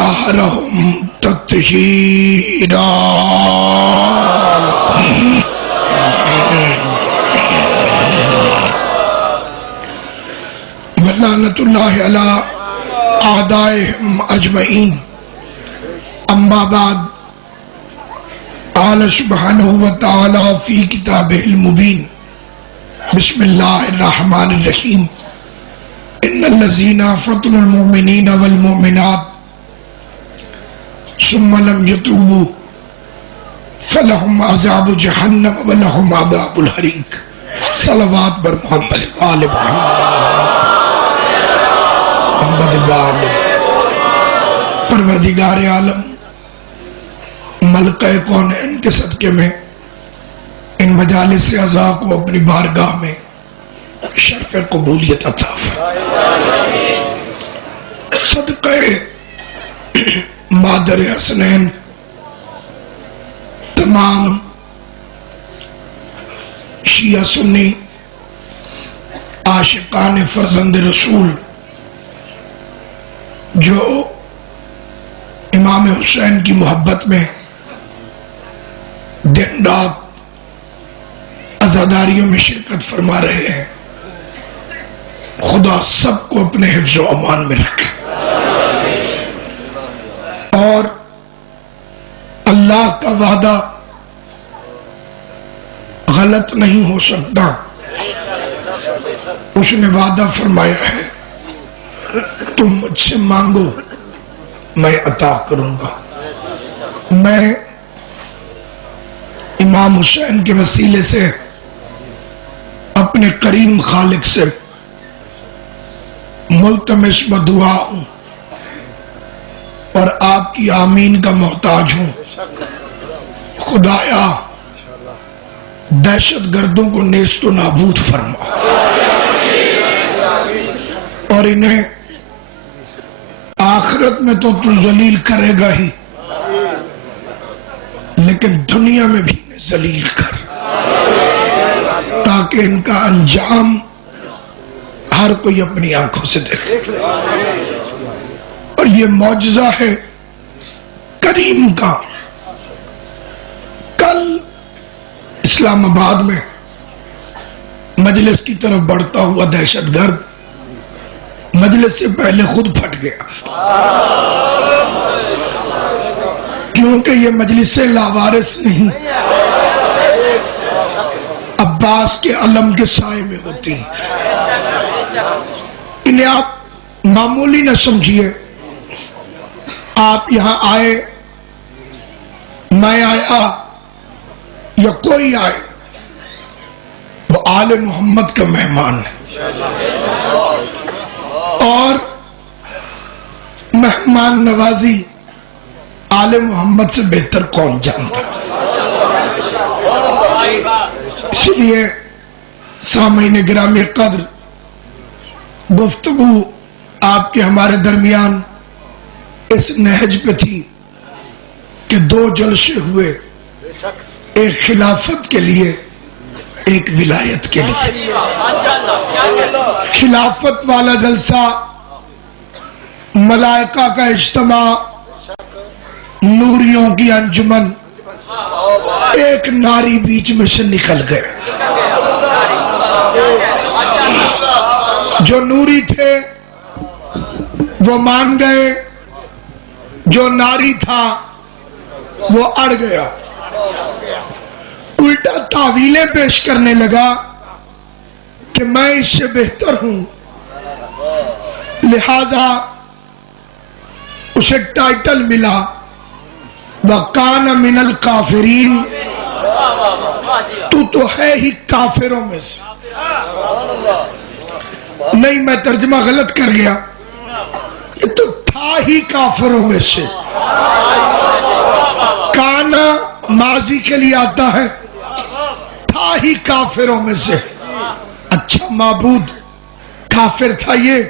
وطهرهم تطهيرا ولعنة الله على أعدائهم أجمعين. أما بعد، قال سبحانه وتعالى في كتابه المبين: بسم الله الرحمن الرحيم. إن الذين فتنوا المؤمنين والمؤمنات ثم لم يتوبوا فلهم عذاب جہنم ولهم عذاب الحریق. صلوات بر محمد آل محمد آل پروردگار عالم ملکہ کونین کے صدقے میں ان مجالس عزا کو اپنی بارگاہ میں شرف قبولیت عطا فرمائے. صدقہ مادر حسنین تمام شیعہ سنی عاشقان فرزند رسول جو امام حسین کی محبت میں دن رات عزاداریوں میں شرکت فرما رہے ہیں، خدا سب کو اپنے حفظ و امان میں رکھے. اور اللہ کا وعدہ غلط نہیں ہو سکتا. اس نے وعدہ فرمایا ہے تم مجھ سے مانگو میں عطا کروں گا. میں امام حسین کے وسیلے سے اپنے کریم خالق سے ملتمس بدعا ہوں اور آپ کی آمین کا محتاج ہوں. خدایا دہشت گردوں کو نیست و نابود فرما اور انہیں آخرت میں تو ذلیل کرے گا ہی، لیکن دنیا میں بھی انہیں ذلیل کر، تاکہ ان کا انجام ہر کوئی اپنی آنکھوں سے دیکھے. اور یہ معجزہ ہے کریم کا. کل اسلام آباد میں مجلس کی طرف بڑھتا ہوا دہشت گرد مجلس سے پہلے خود پھٹ گیا، کیونکہ یہ مجلس سے لاوارث نہیں، عباس کے علم کے سائے میں ہوتی ہیں. انہیں آپ معمولی نہ سمجھیے. آپ یہاں آئے، میں آیا یا کوئی آئے، وہ آل محمد کا مہمان ہے. اور مہمان نوازی آل محمد سے بہتر کون جانتا. اس لیے سامعین گرامی قدر، گفتگو آپ کے ہمارے درمیان اس نہج پہ تھی کہ دو جلسے ہوئے، ایک خلافت کے لیے، ایک ولایت کے لیے. خلافت والا جلسہ ملائکہ کا اجتماع، نوریوں کی انجمن، ایک ناری بیچ میں سے نکل گئے. جو نوری تھے وہ مان گئے، جو ناری تھا وہ اڑ گیا. الٹا تعویلیں پیش کرنے لگا کہ میں اس سے بہتر ہوں، لہذا اسے ٹائٹل ملا وَقَانَ مِنَ الْقَافِرِينَ. تو ہے ہی کافروں میں سے. نہیں، میں ترجمہ غلط کر گیا، یہ تو تھا ہی کافروں میں سے. کانا ماضی کے لیے آتا ہے، تھا ہی کافروں میں سے. اچھا معبود کافر تھا یہ،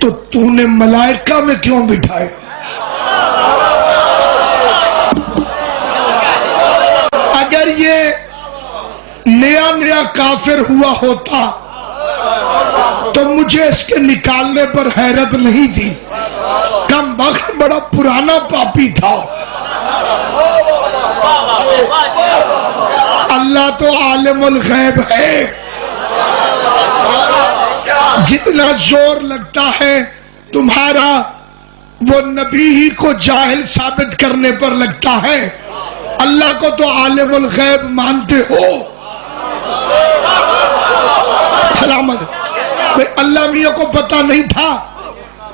تو نے ملائکہ میں کیوں بٹھائے؟ اگر یہ نیا کافر ہوا ہوتا تو مجھے اس کے نکالنے پر حیرت نہیں تھی. کم وقت بڑا پرانا پاپی تھا. اللہ تو عالم الغیب ہے. جتنا زور لگتا ہے تمہارا وہ نبی ہی کو جاہل ثابت کرنے پر لگتا ہے. اللہ کو تو عالم الغیب مانتے ہو. سلامت. اللہ میاں کو پتا نہیں تھا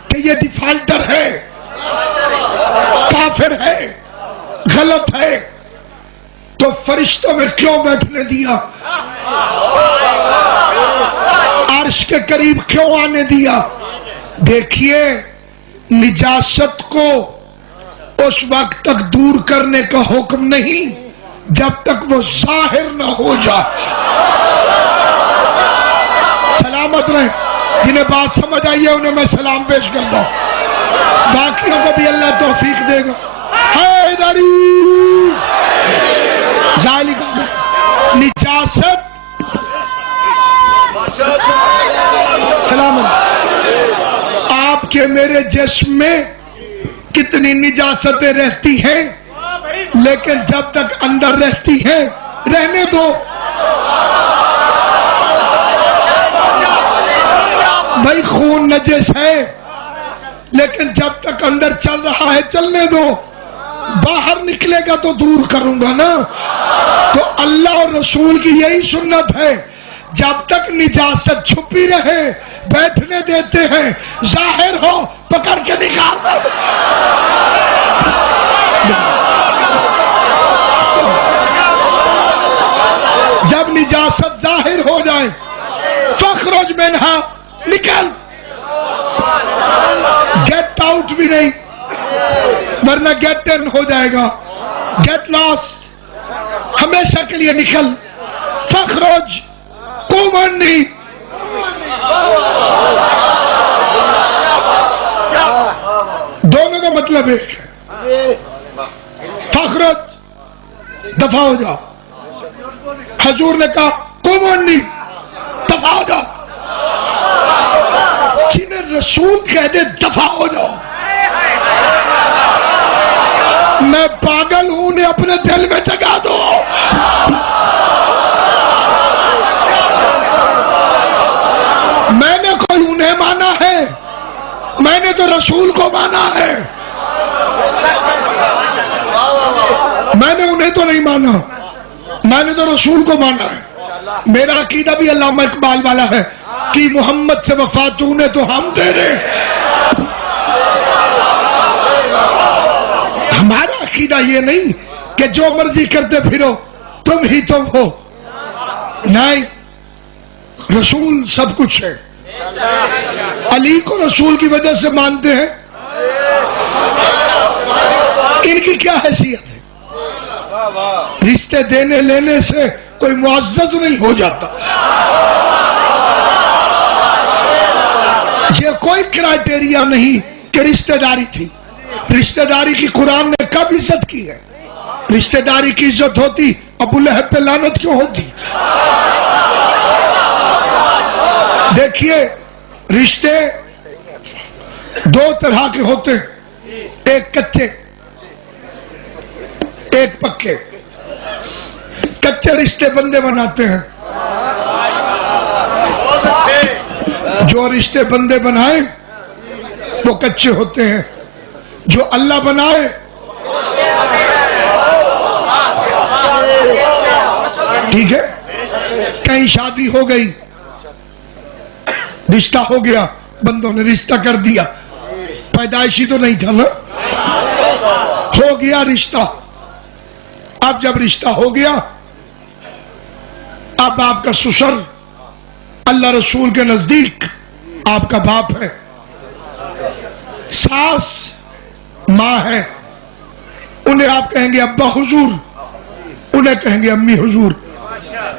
کہ یہ ڈیفالٹر ہے, کافر ہے, غلط ہے, تو فرشتوں میں کیوں بیٹھنے دیا؟ عرش کے قریب کیوں آنے دیا؟ دیکھیے, نجاست کو اس وقت تک دور کرنے کا حکم نہیں جب تک وہ ظاہر نہ ہو جائے. سلامت رہے. جنہیں بات سمجھ آئی ہے انہیں میں سلام پیش کر دوں, باقیوں کو بھی اللہ توفیق دے گا. حیدری جاہلی کا نجاست. سلامت. آپ کے میرے جسم میں کتنی نجاستیں رہتی ہیں, لیکن جب تک اندر رہتی ہیں رہنے دو. بھائی خون نجس ہے, لیکن جب تک اندر چل رہا ہے چلنے دو. باہر نکلے گا تو دور کروں گا نا. تو اللہ اور رسول کی یہی سنت ہے, جب تک نجاست چھپی رہے بیٹھنے دیتے ہیں, ظاہر ہو پکڑ کے نکالنا. جب نجاست ظاہر ہو جائے فخرج منہا, نکل. گیٹ آؤٹ بھی نہیں, ورنہ گیٹ ان ہو جائے گا. گیٹ لاسٹ, ہمیشہ کے لیے نکل. فخرج قومنی. دونوں کا مطلب ایک ہے. فخرج دفع ہو جاؤ. حضور نے کہا قومنی دفع ہو جاؤ. جنہیں رسول کہہ دے دفع ہو جاؤ. میں پاگل ہوں, انہیں اپنے دل میں جگا دو. میں نے کوئی انہیں مانا ہے, میں نے تو رسول کو مانا ہے. میں نے انہیں تو نہیں مانا, میں نے تو رسول کو مانا ہے. میرا عقیدہ بھی علامہ اقبال والا ہے کہ محمد سے وفا تو نے تو ہم دے رہے. ہمارا عقیدہ یہ نہیں کہ جو مرضی کرتے پھرو تم ہی تم ہو. نہیں, رسول سب کچھ ہے. علی کو رسول کی وجہ سے مانتے ہیں. ان کی کیا حیثیت ہے؟ رشتے دینے لینے سے کوئی معزز نہیں ہو جاتا. یہ کوئی کرائیٹیریا نہیں کہ رشتہ داری تھی. رشتہ داری کی قرآن نے کب عزت کی ہے؟ رشتہ داری کی عزت ہوتی ابو لہب پہ لعنت کیوں ہوتی؟ دیکھیے, رشتے دو طرح کے ہوتے ہیں, ایک کچے ایک پکے. کچے رشتے بندے بناتے ہیں. جو رشتے بندے بنائے وہ کچے ہوتے ہیں, جو اللہ بنائے ٹھیک ہے. کہیں شادی ہو گئی, رشتہ ہو گیا, بندوں نے رشتہ کر دیا. پیدائشی تو نہیں تھا نا, ہو گیا رشتہ. اب جب رشتہ ہو گیا, اب آپ کا سسر اللہ رسول کے نزدیک آپ کا باپ ہے, ساس ماں ہے. انہیں آپ کہیں گے ابا حضور, انہیں کہیں گے امی حضور.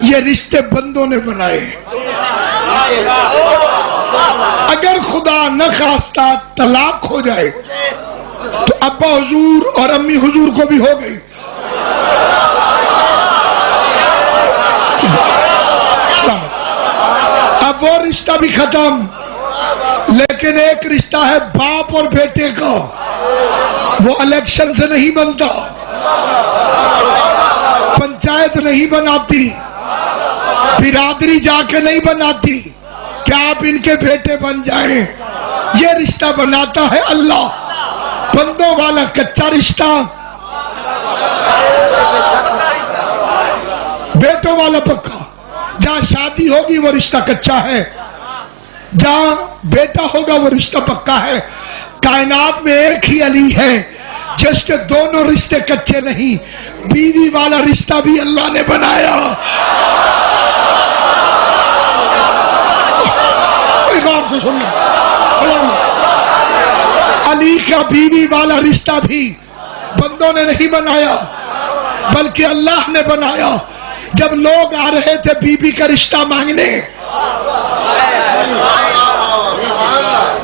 یہ رشتے بندوں نے بنائے. اگر خدا نہ خواستہ طلاق ہو جائے تو ابا حضور اور امی حضور کو بھی ہو گئی. اب وہ رشتہ بھی ختم, لیکن ایک رشتہ ہے باپ اور بیٹے کا. وہ الیکشن سے نہیں بنتا، پنچایت نہیں بناتی، برادری جا کے نہیں بناتی کہ آپ ان کے بیٹے بن جائیں. یہ رشتہ بناتا ہے اللہ. بندوں والا کچا رشتہ، بیٹوں والا پکا. جہاں شادی ہوگی وہ رشتہ کچا ہے، جہاں بیٹا ہوگا وہ رشتہ پکا ہے. کائنات میں ایک ہی علی ہے جس کے دونوں رشتے کچے نہیں. بیوی والا رشتہ بھی اللہ نے بنایا. غور سے سننا، علی کا بیوی والا رشتہ بھی بندوں نے نہیں بنایا بلکہ اللہ نے بنایا. جب لوگ آ رہے تھے بیوی کا رشتہ مانگنے،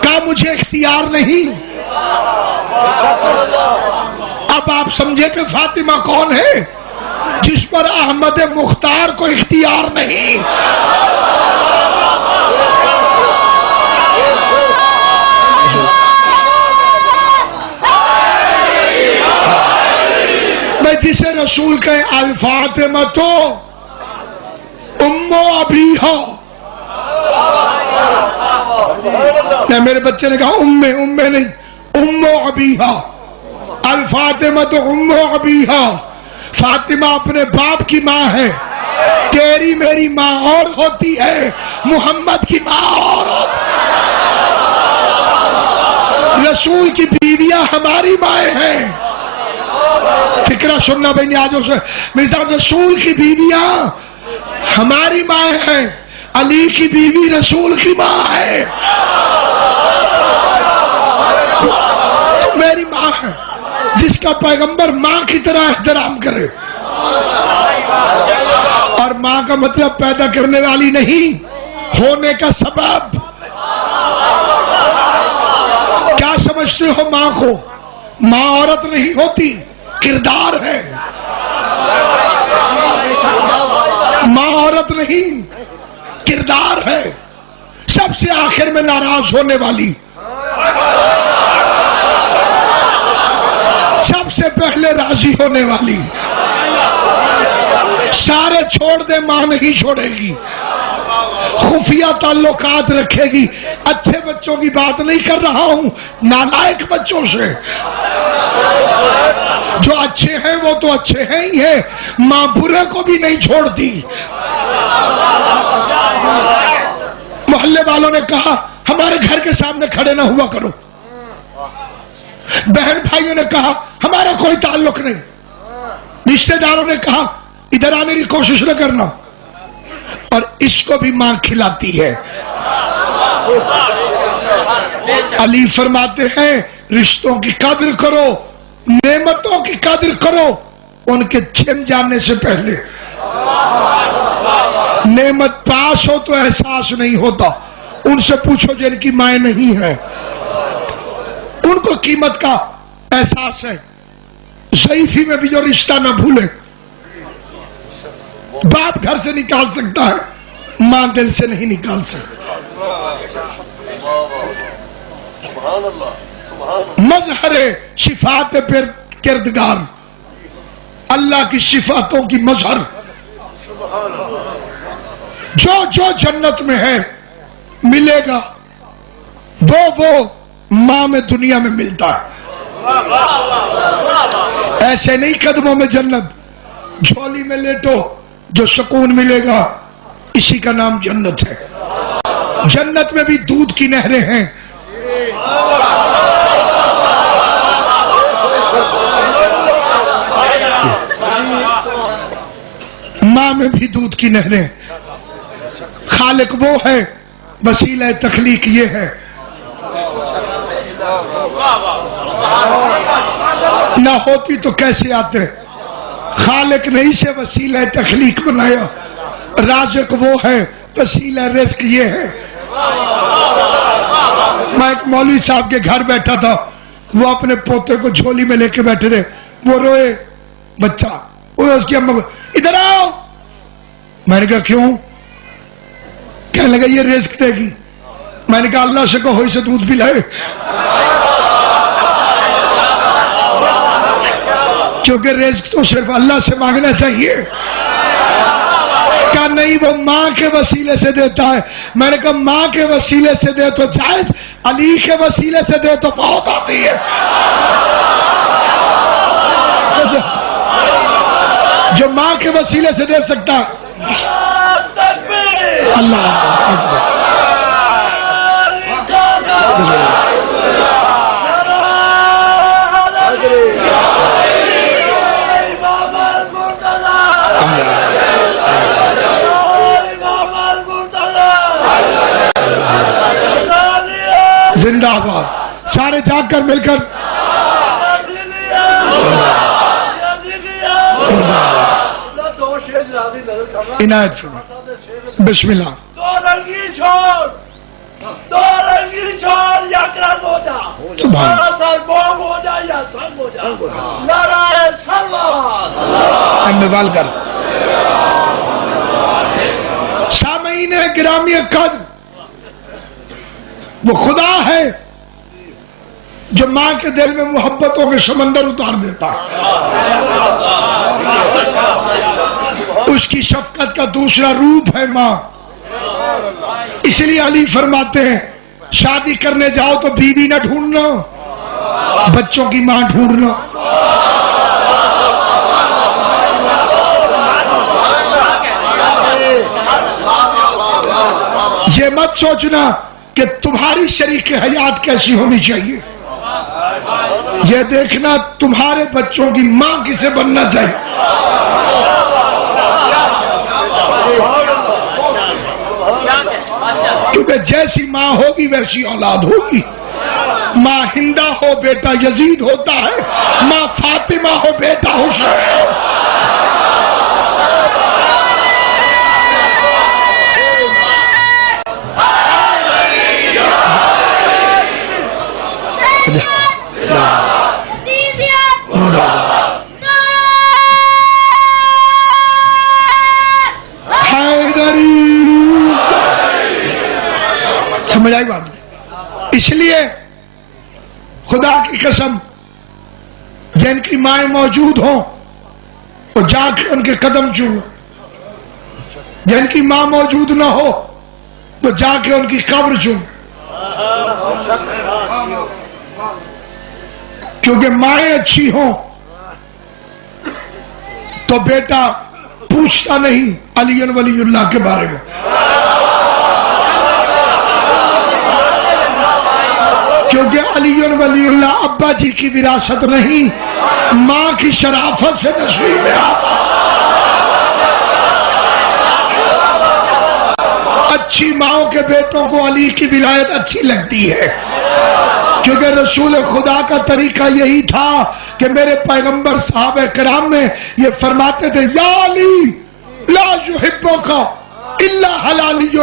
کہا مجھے اختیار نہیں. اب آپ سمجھے کہ فاطمہ کون ہے؟ جس پر احمد مختار کو اختیار نہیں. میں جسے رسول کہے الفاطمہ تو امو ابیہا، میرے بچے نے کہا امے نہیں، امو ابیہا. الفاطمہ تو امو ابیہا. فاطمہ اپنے باپ کی ماں ہے. تیری میری ماں اور ہوتی ہے، محمد کی ماں اور ہوتی ہے. رسول کی بیویاں ہماری مائیں ہیں. فکرہ سننا بہنی آجوں سے، مرزا رسول کی بیویاں ہماری ماں ہیں، علی کی بیوی رسول کی ماں ہے. تو میری ماں ہے جس کا پیغمبر ماں کی طرح احترام کرے. اور ماں کا مطلب پیدا کرنے والی نہیں، ہونے کا سبب. کیا سمجھتے ہو ماں کو؟ ماں عورت نہیں ہوتی، کردار ہے. ماں عورت نہیں، کردار ہے. سب سے آخر میں ناراض ہونے والی، سب سے پہلے راضی ہونے والی. سارے چھوڑ دے، ماں نہیں چھوڑے گی. خفیہ تعلقات رکھے گی. اچھے بچوں کی بات نہیں کر رہا ہوں، نالائق بچوں سے. جو اچھے ہیں وہ تو اچھے ہیں ہی ہیں، ماں برے کو بھی نہیں چھوڑتی. محلے والوں نے کہا ہمارے گھر کے سامنے کھڑے نہ ہوا کرو. بہن بھائیوں نے کہا ہمارا کوئی تعلق نہیں. رشتہ داروں نے کہا ادھر آنے کی کوشش نہ کرنا. اور اس کو بھی ماں کھلاتی ہے. علی فرماتے ہیں رشتوں کی قدر کرو، نعمتوں کی قدر کرو ان کے چھن جانے سے پہلے. نعمت پاس ہو تو احساس نہیں ہوتا. ان سے پوچھو جن کی مائیں نہیں ہیں، ان کو قیمت کا احساس ہے. ضعیفی میں بھی جو رشتہ نہ بھولے. باپ گھر سے نکال سکتا ہے، ماں دل سے نہیں نکال سکتا. مظہر صفات پر کردگار، اللہ کی صفاتوں کی مظہر. جو جنت میں ہے ملے گا، وہ ماں میں دنیا میں ملتا ہے. ایسے نہیں قدموں میں جنت، جھولی میں لیٹو جو سکون ملے گا اسی کا نام جنت ہے. جنت میں بھی دودھ کی نہریں ہیں. ماں میں بھی دودھ کی نہریں. خالق وہ ہے، وسیلہ تخلیق یہ ہے. نہ ہوتی تو کیسے آتے؟ خالق نے اسے وسیلہ تخلیق بنایا. رازق وہ ہے، وسیلہ رزق یہ ہے. میں ایک مولوی صاحب کے گھر بیٹھا تھا، وہ اپنے پوتے کو جھولی میں لے کے بیٹھے تھے. وہ روئے بچہ، اس کی اماں ادھر آؤ. میں نے کہا کیوں؟ کہنے لگا یہ رزق دے گی. میں نے کہا اللہ سے کہو اسے دودھ پلائے. کیونکہ رزق تو صرف اللہ سے مانگنا چاہیے. کہا نہیں وہ ماں کے وسیلے سے دیتا ہے. میں نے کہا ماں کے وسیلے سے دے تو جائز, علی کے وسیلے سے دے تو موت آتی ہے. جو ماں کے وسیلے سے دے سکتا ہے. اللہ اکبر. زندہ باد. سارے جاگ کر مل کر عنایت فرما. بسم اللہ. دو رنگی چھوڑ یا کرم ہو جا, سبحان سر بوم ہو جا یا سنگ ہو جا. نعرہ سلوات. انبال کر. سامعین گرامی قدر, وہ خدا ہے جو ماں کے دل میں محبتوں کے سمندر اتار دیتا ہے. اس کی شفقت کا دوسرا روپ ہے ماں. اس لیے علی فرماتے ہیں شادی کرنے جاؤ تو بیوی نہ ڈھونڈنا, بچوں کی ماں ڈھونڈنا. یہ مت سوچنا کہ تمہاری شریک حیات کیسی ہونی چاہیے, یہ دیکھنا تمہارے بچوں کی ماں کسے بننا چاہیے. کیونکہ جیسی ماں ہوگی ویسی اولاد ہوگی. ماں ہندہ ہو بیٹا یزید ہوتا ہے, ماں فاطمہ ہو بیٹا حسین. سمجھ آئی بات. اس لیے خدا کی قسم جن کی مائیں موجود ہوں وہ جا کے ان کے قدم چومو, جن کی ماں موجود نہ ہو وہ جا کے ان کی قبر چومو. کیونکہ مائیں اچھی ہوں تو بیٹا پوچھتا نہیں علی ولی اللہ کے بارے میں. کیونکہ علی ولی اللہ ابا جی کی وراثت نہیں, ماں کی شرافت سے نصیب ہے. اچھی ماں کے بیٹوں کو علی کی ولایت اچھی لگتی ہے, کیونکہ رسول خدا کا طریقہ یہی تھا کہ میرے پیغمبر صحابہ کرام میں یہ فرماتے تھے یا علی لا یحبک الا حلالی.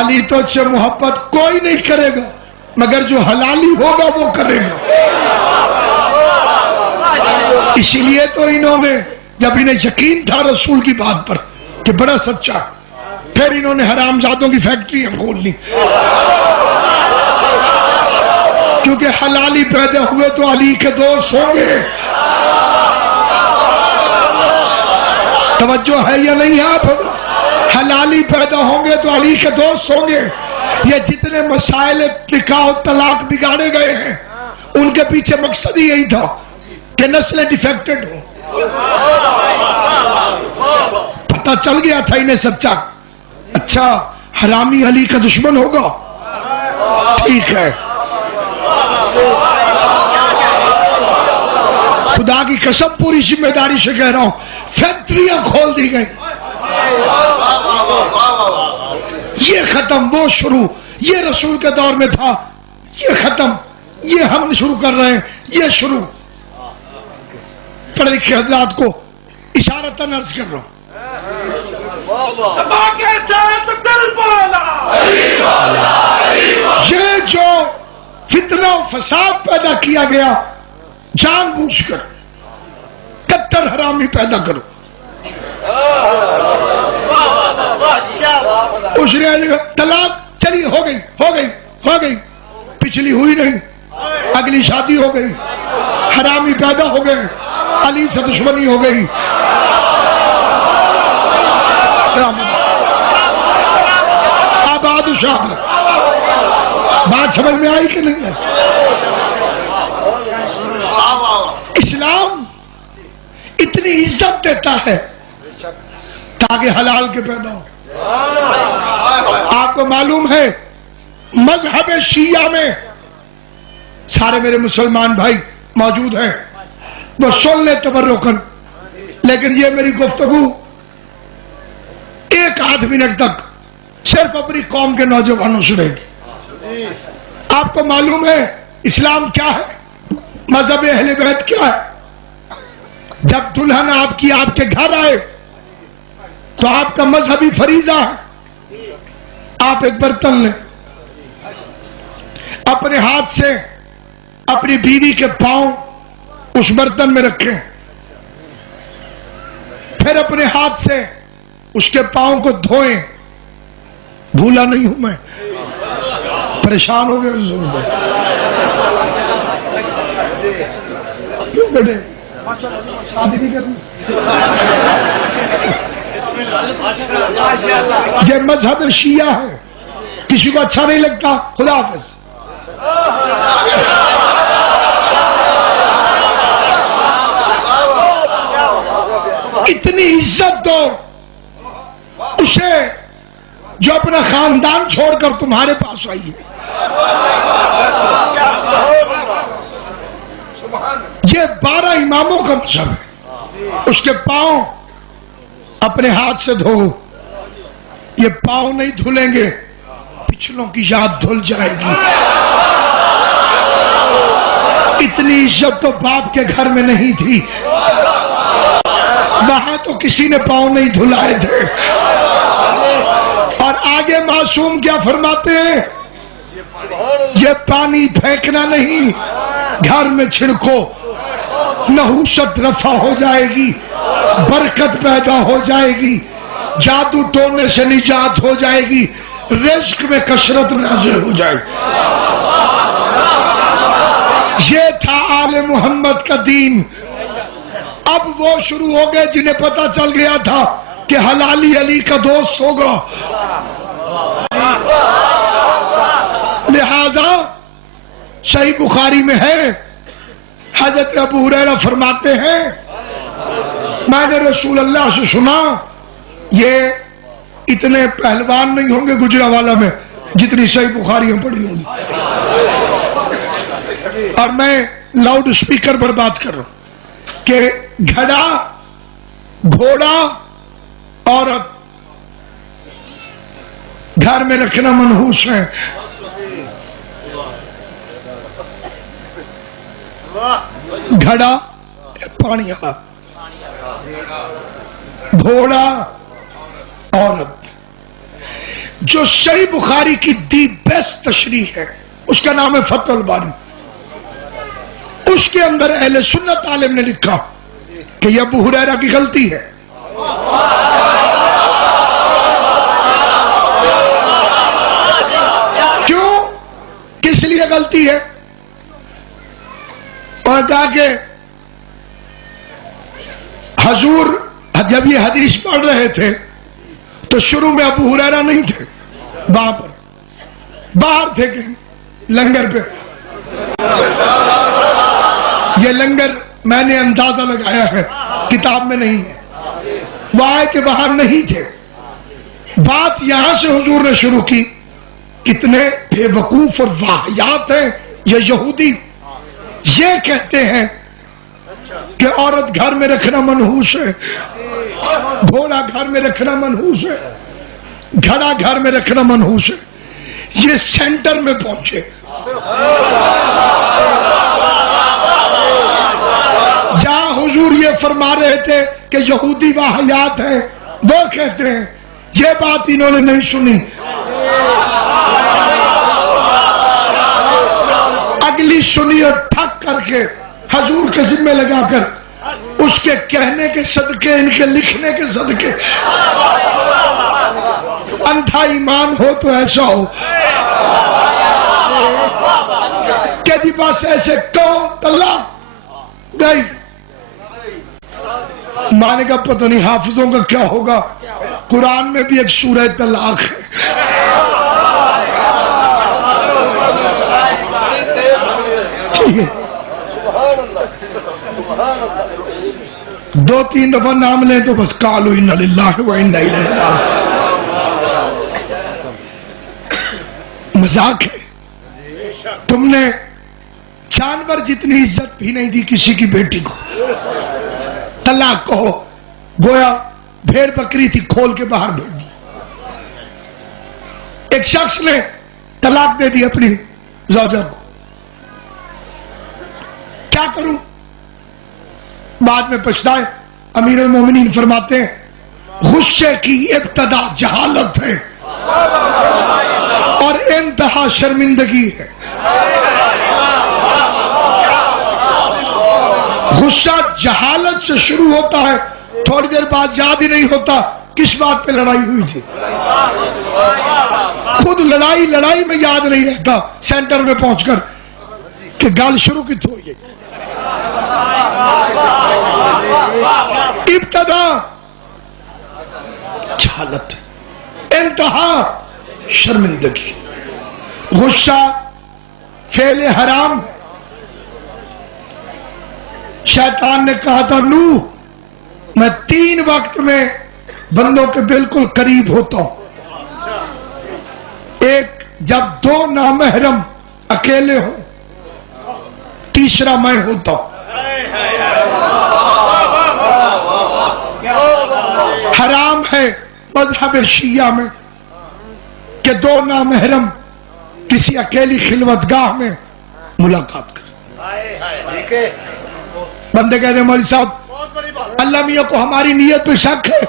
علی تو سے محبت کوئی نہیں کرے گا مگر جو حلالی ہوگا وہ کرے گا. اسی لیے تو انہوں نے جب انہیں یقین تھا رسول کی بات پر کہ بڑا سچا, پھر انہوں نے حرام زادوں کی فیکٹریاں کھول لی. کیونکہ حلالی پیدا ہوئے تو علی کے دوست ہوں گے. توجہ ہے یا نہیں آپ؟ حلالی پیدا ہوں گے تو علی کے دوست ہوں گے. یہ جتنے مسائل نکاح و طلاق بگاڑے گئے ہیں ان کے پیچھے مقصد ہی یہی تھا کہ نسلیں ڈیفیکٹڈ ہوں. پتہ چل گیا تھا انہیں سچا. اچھا حرامی علی کا دشمن ہوگا, ٹھیک ہے. خدا کی قسم پوری ذمہ داری سے کہہ رہا ہوں, فیکٹریاں کھول دی گئی. یہ ختم, وہ شروع. یہ رسول کے دور میں تھا, یہ ختم. یہ ہم شروع کر رہے ہیں, یہ شروع. پڑھے لکھے حضرات کو اشارتاً عرض کر رہا ہوں, یہ جو فتنہ و فساد پیدا کیا گیا جان بوجھ کر کٹر حرامی پیدا کرو. اس نے طلاق چلی ہو گئی, پچھلی ہوئی نہیں, اگلی شادی ہو گئی. حرامی پیدا ہو گئے، علی سے دشمنی ہو گئی. آباد و شاد. بات سمجھ میں آئی کہ نہیں؟ اسلام اتنی عزت دیتا ہے تاکہ حلال کے پیدا ہو. آپ کو معلوم ہے مذہب شیعہ میں سارے میرے مسلمان بھائی موجود ہیں، وہ سن لے تبرکن، لیکن یہ میری گفتگو 1-8 منٹ تک صرف اپنی قوم کے نوجوانوں سے رہے گی. آپ کو معلوم ہے اسلام کیا ہے، مذہب اہل بیت کیا ہے. جب دلہن آپ کی آپ کے گھر آئے تو آپ کا مذہبی فریضہ ہے آپ ایک برتن لیں، اپنے ہاتھ سے اپنی بیوی کے پاؤں اس برتن میں رکھیں، پھر اپنے ہاتھ سے اس کے پاؤں کو دھوئیں. بھولا نہیں ہوں میں، پریشان ہو گئے کیوں بیٹے شادی نہیں کرنی؟ یہ مذہب شیعہ ہے، کسی کو اچھا نہیں لگتا خدا حافظ. اتنی عزت دو اسے جو اپنا خاندان چھوڑ کر تمہارے پاس آئی ہے. یہ 12 اماموں کا مذہب ہے. اس کے پاؤں اپنے ہاتھ سے دھو. یہ پاؤں نہیں دھلیں گے پچھلوں کی یاد دھل جائے گی. اتنی عزت تو باپ کے گھر میں نہیں تھی، وہاں تو کسی نے پاؤں نہیں دھلائے تھے. اور آگے معصوم کیا فرماتے ہیں؟ یہ پانی پھینکنا نہیں، گھر میں چھڑکو، نحوست رفع ہو جائے گی، برکت پیدا ہو جائے گی، جادو ٹونے سے نجات ہو جائے گی، رزق میں کثرت نازل ہو جائے گی. یہ تھا آل محمد کا دین. اب وہ شروع ہو گئے جنہیں پتا چل گیا تھا کہ حلالی علی کا دوست ہوگا، لہذا صحیح بخاری میں ہے، حضرت ابو ہریرہ فرماتے ہیں میں نے رسول اللہ سے سنا یہ اتنے پہلوان نہیں ہوں گے گجرانوالہ میں جتنی صحیح بخاریاں پڑھی ہوں گی. اور میں لاؤڈ اسپیکر پر بات کر رہا ہوں کہ گھڑا، گھوڑا، عورت گھر میں رکھنا منحوس ہے. گھڑا پانی والا، گھوڑا، عورت. جو صحیح بخاری کی دی بیسٹ تشریح ہے اس کا نام ہے فتح الباری. اس کے اندر اہل سنت عالم نے لکھا کہ یہ ابو ہریرہ کی غلطی ہے. کیوں؟ کس لیے غلطی ہے؟ اور کہا کہ حضور جب یہ حدیث پڑھ رہے تھے تو شروع میں ابو ہریرہ نہیں تھے، وہاں پر باہر تھے کہ لنگر پہ. یہ لنگر میں نے اندازہ لگایا ہے، کتاب میں نہیں ہے. وہاں کے باہر نہیں تھے. بات یہاں سے حضور نے شروع کی. کتنے بے وقوف اور واہیات ہیں یہ یہودی. یہ کہتے ہیں کہ عورت گھر میں رکھنا منحوس ہے، گھوڑا گھر میں رکھنا منحوس ہے، گھڑا گھر میں رکھنا منحوس ہے. یہ سینٹر میں پہنچے. جہاں حضور یہ فرما رہے تھے کہ یہودی واہیات ہیں، وہ کہتے ہیں یہ بات انہوں نے نہیں سنی. اگلی سنی اور ٹھک کر کے حضور کے ذمہ لگا کر اس کے کہنے کے صدقے، ان کے لکھنے کے صدقے. اندھا ایمان ہو تو ایسا ہو کہ جی بس ایسے کہو طلاق. گئی. ماں نے کہا پتہ نہیں حافظوں کا کیا ہوگا, قرآن میں بھی ایک سورہ طلاق ہے. ٹھیک ہے, 2-3 دفعہ نام لیں تو بس قالوا انا للہ و انا الیہ راجعون. مذاق ہے. تم نے جانور جتنی عزت بھی نہیں دی کسی کی بیٹی کو. طلاق کہو, گویا بھیڑ بکری تھی کھول کے باہر بھیج دی. ایک شخص نے طلاق دے دی اپنی زوجہ کو. کیا کروں؟ بعد میں پچھتائے. امیر المومنین فرماتے ہیں غصے کی ابتدا جہالت ہے اور انتہا شرمندگی ہے. غصہ جہالت سے شروع ہوتا ہے, تھوڑی دیر بعد یاد ہی نہیں ہوتا کس بات پہ لڑائی ہوئی تھی. خود لڑائی میں یاد نہیں رہتا سینٹر میں پہنچ کر کہ گال شروع کی تو یہ ابتدا جہالت, انتہا شرمندگی. غصہ فعل حرام. شیطان نے کہا تھا نوح میں 3 وقت میں بندوں کے بالکل قریب ہوتا ہوں. ایک جب 2 نامحرم اکیلے ہوں, تیسرا میں ہوتا ہوں. حرام ہے مذہب شیعہ میں کہ 2 نامحرم کسی اکیلی خلوتگاہ میں ملاقات کریں. بندے کہتے ہیں مولوی صاحب اللہ میاں کو ہماری نیت پہ شک ہے.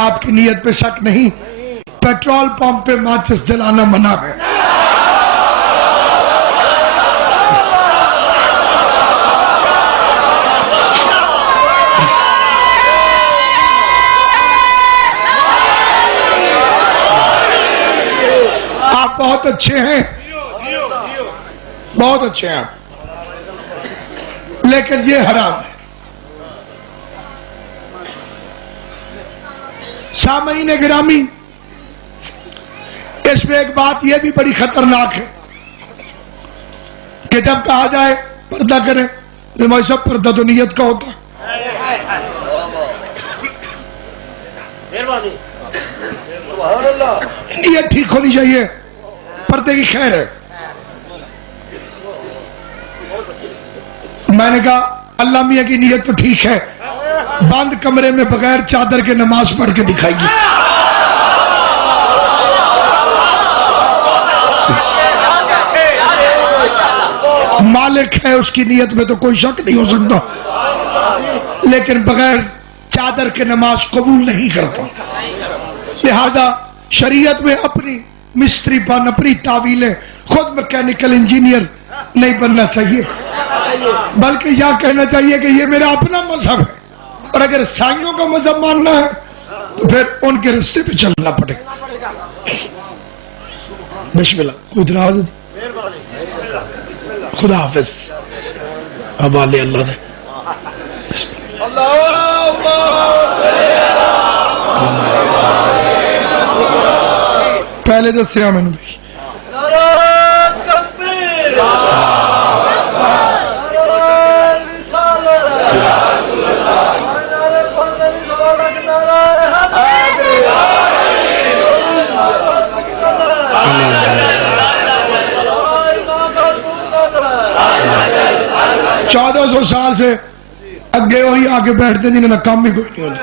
آپ کی نیت پہ شک نہیں, پیٹرول پمپ پہ ماچس جلانا منع ہے. آپ بہت اچھے ہیں, بہت اچھے ہیں آپ, لیکن یہ حرام ہے. سامعین گرامی, اس میں ایک بات یہ بھی بڑی خطرناک ہے کہ جب کہا جائے پردہ کریں تو بھائی صاحب پردہ تو نیت کا ہوتا ہے. نیت ٹھیک ہونی چاہیے, پردے کی خیر ہے. میں نے کہا اللہ میاں کی نیت تو ٹھیک ہے, بند کمرے میں بغیر چادر کے نماز پڑھ کے دکھائی گی. مالک ہے, اس کی نیت میں تو کوئی شک نہیں ہو سکتا, لیکن بغیر چادر کے نماز قبول نہیں کرتا. لہذا شریعت میں اپنی مستری پن, اپنی تعویلیں, خود میکینیکل انجینئر نہیں بننا چاہیے, بلکہ یہ کہنا چاہیے کہ یہ میرا اپنا مذہب ہے, اور اگر سائیوں کا مذہب ماننا ہے تو پھر ان کے رستے پہ چلنا پڑے گا. بسم اللہ. خود راز خدا حافظ. حوالے اللہ دے. پہلے دسیا میں نے بھی چودہ 1400 سال سے اگے وہی آگے بیٹھتے نہیں, نہ کام بھی کوئی نہیں ہوتا.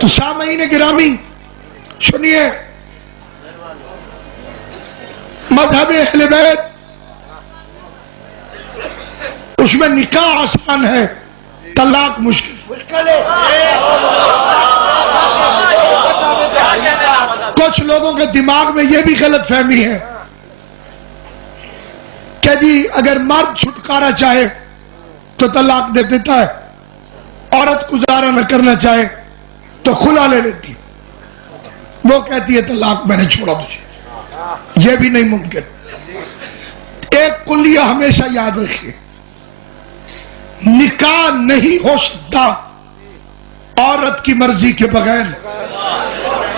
تو سامعین گرامی سنیے, مذہب اہل بیت اس میں نکاح آسان ہے, طلاق مشکل ہے. کچھ لوگوں کے دماغ میں یہ بھی غلط فہمی ہے کہ جی اگر مرد چھٹکارا چاہے تو طلاق دے دیتا ہے, عورت گزارا نہ کرنا چاہے تو خلا لے لیتی, وہ کہتی ہے طلاق میں نے چھوڑا تجھے. یہ بھی نہیں ممکن. ایک کلیہ ہمیشہ یاد رکھیے، نکاح نہیں ہو سکتا عورت کی مرضی کے بغیر،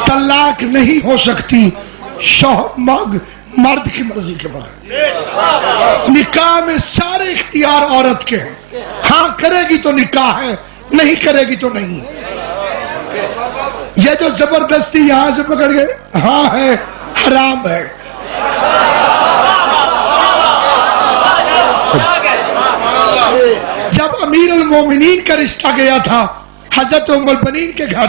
طلاق نہیں ہو سکتی مرد کی مرضی کے بغیر. نکاح میں سارے اختیار عورت کے ہیں. ہاں کرے گی تو نکاح ہے، نہیں کرے گی تو نہیں. یہ جو زبردستی یہاں سے پکڑ گئے ہاں ہے، حرام ہے. جب امیر المومنین کا رشتہ گیا تھا حضرت ام البنین کے گھر،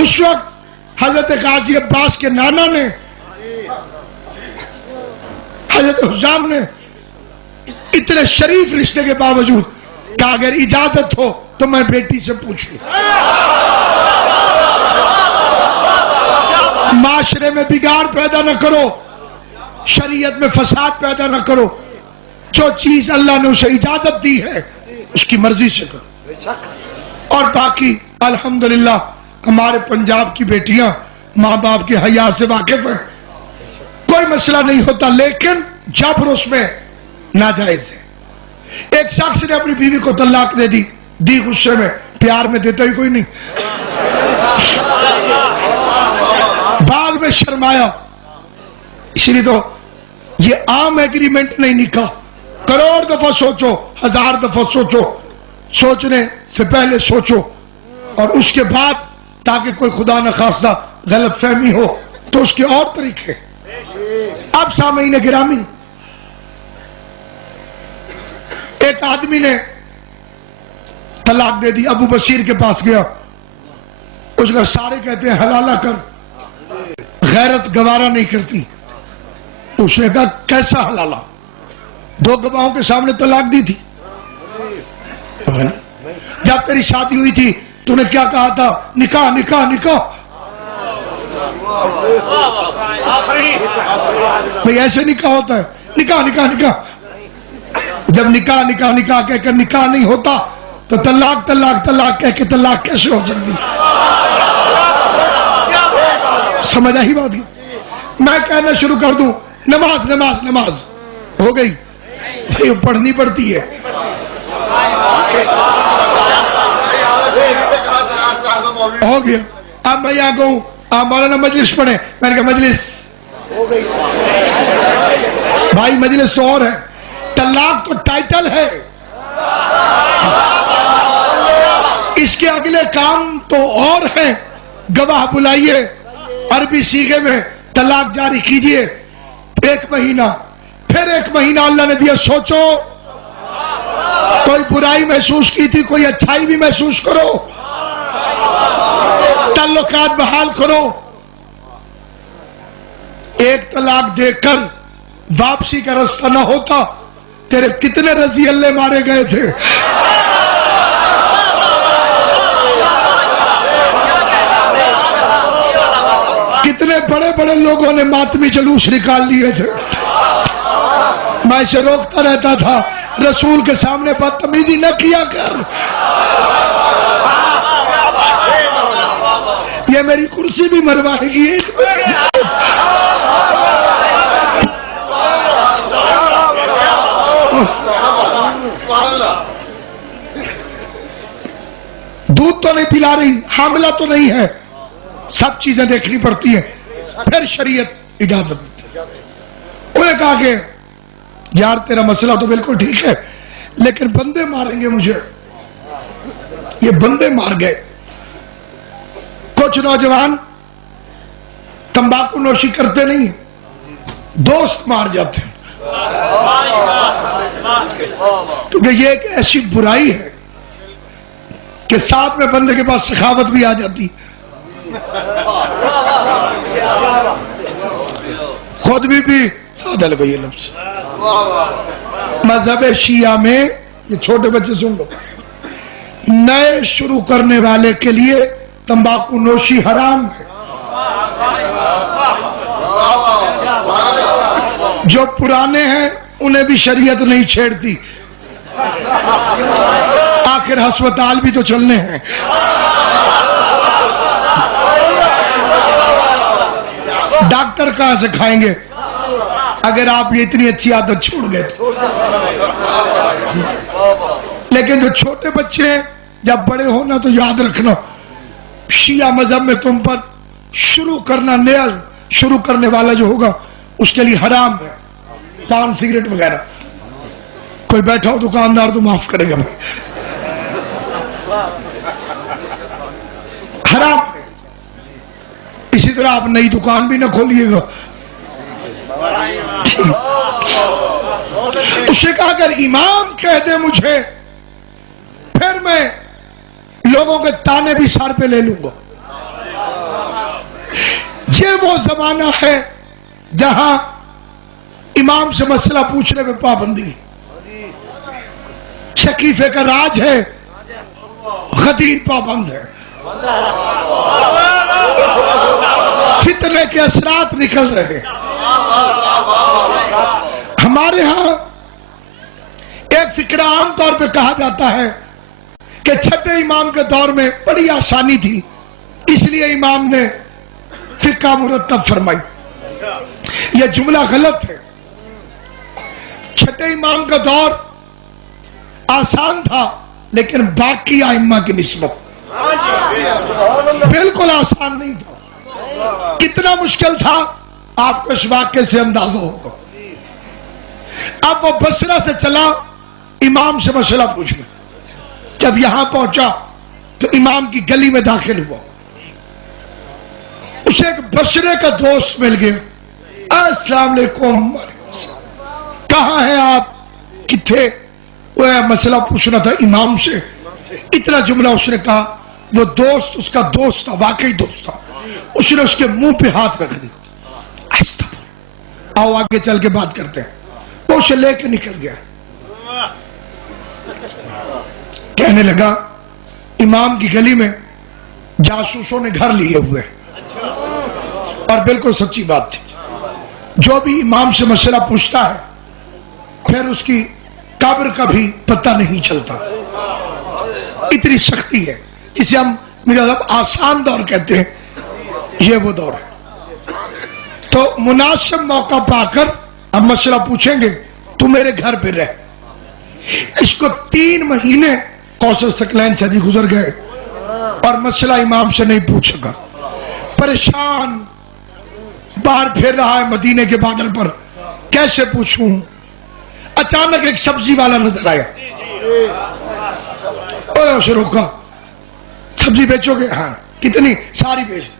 اس وقت حضرت غازی عباس کے نانا نے، حضرت حسام نے اتنے شریف رشتے کے باوجود کہا اگر اجازت ہو تو میں بیٹی سے پوچھ لوں. معاشرے میں بگاڑ پیدا نہ کرو، شریعت میں فساد پیدا نہ کرو. جو چیز اللہ نے اسے اجازت دی ہے اس کی مرضی سے کرو. اور باقی الحمدللہ ہمارے پنجاب کی بیٹیاں ماں باپ کی حیا سے واقف ہیں، کوئی مسئلہ نہیں ہوتا، لیکن جبر اس میں ناجائز ہے. ایک شخص نے اپنی بیوی کو طلاق دے دی غصے میں، پیار میں دیتا ہی کوئی نہیں، بعد میں شرمایا. اس لیے تو یہ عام ایگریمنٹ نہیں، نکاح کروڑ دفعہ سوچو، 1000 دفعہ سوچو، سوچنے سے پہلے سوچو، اور اس کے بعد تاکہ کوئی خدا نخواستہ غلط فہمی ہو تو اس کے اور طریقے. اب سامعین گرامی، ایک آدمی نے طلاق دے دی، ابو بشیر کے پاس گیا، اس کا سارے کہتے ہیں حلالہ کر، غیرت گوارا نہیں کرتی. اس نے کہا کیسا حلالہ؟ 2 گواہوں کے سامنے طلاق دی تھی. جب تیری شادی ہوئی تھی تو نے کیا کہا تھا؟ نکاح نکاح نکاح. بھئی ایسے نکاح ہوتا ہے، نکاح نکاح نکاح. جب نکاح نکاح نکاح کہہ کر نکاح نہیں ہوتا تو طلاق طلاق طلاق کہہ کے طلاق کیسے ہو سکتی؟ سمجھ آئی بات؟ میں کہنا شروع کر دوں نماز نماز نماز ہو گئی، بھئی پڑھنی پڑتی ہے. ہو گیا. اب میں یہاں کہوں آپ مولانا مجلس پڑھیں، میں نے کہا مجلس بھائی مجلس تو اور ہے، طلاق تو ٹائٹل ہے، اس کے اگلے کام تو اور ہیں. گواہ بلائیے، عربی صیغے میں طلاق جاری کیجئے، 1 مہینہ، پھر 1 مہینہ اللہ نے دیا، سوچو کوئی برائی محسوس کی تھی، کوئی اچھائی بھی محسوس کرو، تعلقات بحال کرو. ایک طلاق دے کر واپسی کا راستہ نہ ہوتا، تیرے کتنے رضی اللہ مارے گئے تھے. کتنے بڑے بڑے لوگوں نے ماتمی جلوس نکال لیے تھے. میں اسے روکتا رہتا تھا، رسول کے سامنے بدتمیزی نہ کیا کر. یہ میری کرسی بھی مروائے گی. دودھ تو نہیں پلا رہی، حاملہ تو نہیں ہے، سب چیزیں دیکھنی پڑتی ہیں. پھر شریعت اجازت دیتی. انہوں نے کہا کہ یار تیرا مسئلہ تو بالکل ٹھیک ہے، لیکن بندے ماریں گے مجھے. یہ بندے مار گئے. کچھ نوجوان تمباکو نوشی کرتے نہیں، دوست مار جاتے ہیں، کیونکہ یہ ایک ایسی برائی ہے کہ ساتھ میں بندے کے پاس سخاوت بھی آ جاتی. خود بھی سادہ لگو یہ لفظ. مذہب شیعہ میں، یہ چھوٹے بچے سن لو، نئے شروع کرنے والے کے لیے تمباکو نوشی حرام ہے. جو پرانے ہیں انہیں بھی شریعت نہیں چھیڑتی، آخر ہسپتال بھی تو چلنے ہیں. ڈاکٹر ڈاکٹر کہاں سے کھائیں گے اگر آپ یہ اتنی اچھی عادت چھوڑ گئے تو؟ لیکن جو چھوٹے بچے ہیں جب بڑے ہونا تو یاد رکھنا شیعہ مذہب میں تم پر شروع کرنا نیا شروع کرنے والا جو ہوگا اس کے لیے حرام ہے پان سگریٹ وغیرہ. کوئی بیٹھا ہو دکاندار تو معاف کرے گا بھائی, حرام ہے. اسی طرح آپ نئی دکان بھی نہ کھولیے گا. اسے کہا اگر امام کہہ دے مجھے پھر میں لوگوں کے تانے بھی سر پہ لے لوں گا. یہ وہ زمانہ ہے جہاں امام سے مسئلہ پوچھنے میں پابندی, شکیفے کا راج ہے, خطیر پابند ہے, فتنے کے اثرات نکل رہے. ہمارے ہاں ایک فکرہ عام طور پہ کہا جاتا ہے کہ چھٹے امام کے دور میں بڑی آسانی تھی اس لیے امام نے فقہ مرتب فرمائی. یہ جملہ غلط ہے. چھٹے امام کا دور آسان تھا لیکن باقی ائمہ کی نسبت بالکل آسان نہیں تھا. کتنا مشکل تھا آپ کو اس واقعے سے اندازہ ہوگا. اب وہ بصرہ سے چلا امام سے مسئلہ پوچھنا. جب یہاں پہنچا تو امام کی گلی میں داخل ہوا. اسے ایک بصرے کا دوست مل گیا. السلام علیکم, کہاں ہیں آپ, کتھے؟ وہ مسئلہ پوچھنا تھا امام سے. اتنا جملہ اس نے کہا. وہ دوست اس کا دوست تھا, واقعی دوست تھا. اس نے اس کے منہ پہ ہاتھ رکھ دیا. آؤ آگے چل کے بات کرتے ہیں. وہ اسے لے کے نکل گیا. کہنے لگا امام کی گلی میں جاسوسوں نے گھر لیے ہوئے, اور بالکل سچی بات تھی. جو بھی امام سے مسئلہ پوچھتا ہے پھر اس کی قبر کا بھی پتہ نہیں چلتا. اتنی سختی ہے جسے ہم میرا آسان دور کہتے ہیں, یہ وہ دور ہے. تو مناسب موقع پا کر ہم مسئلہ پوچھیں گے. تو میرے گھر پہ رہ. اس کو 3 مہینے کوثر ثقلین سے گزر گئے اور مسئلہ امام سے نہیں پوچھ سکا. پریشان باہر پھر رہا ہے مدینے کے بارڈر پر, کیسے پوچھوں. اچانک ایک سبزی والا نظر آیا. اسے روکا. سبزی بیچو گے؟ ہاں. کتنی؟ ساری بیچ.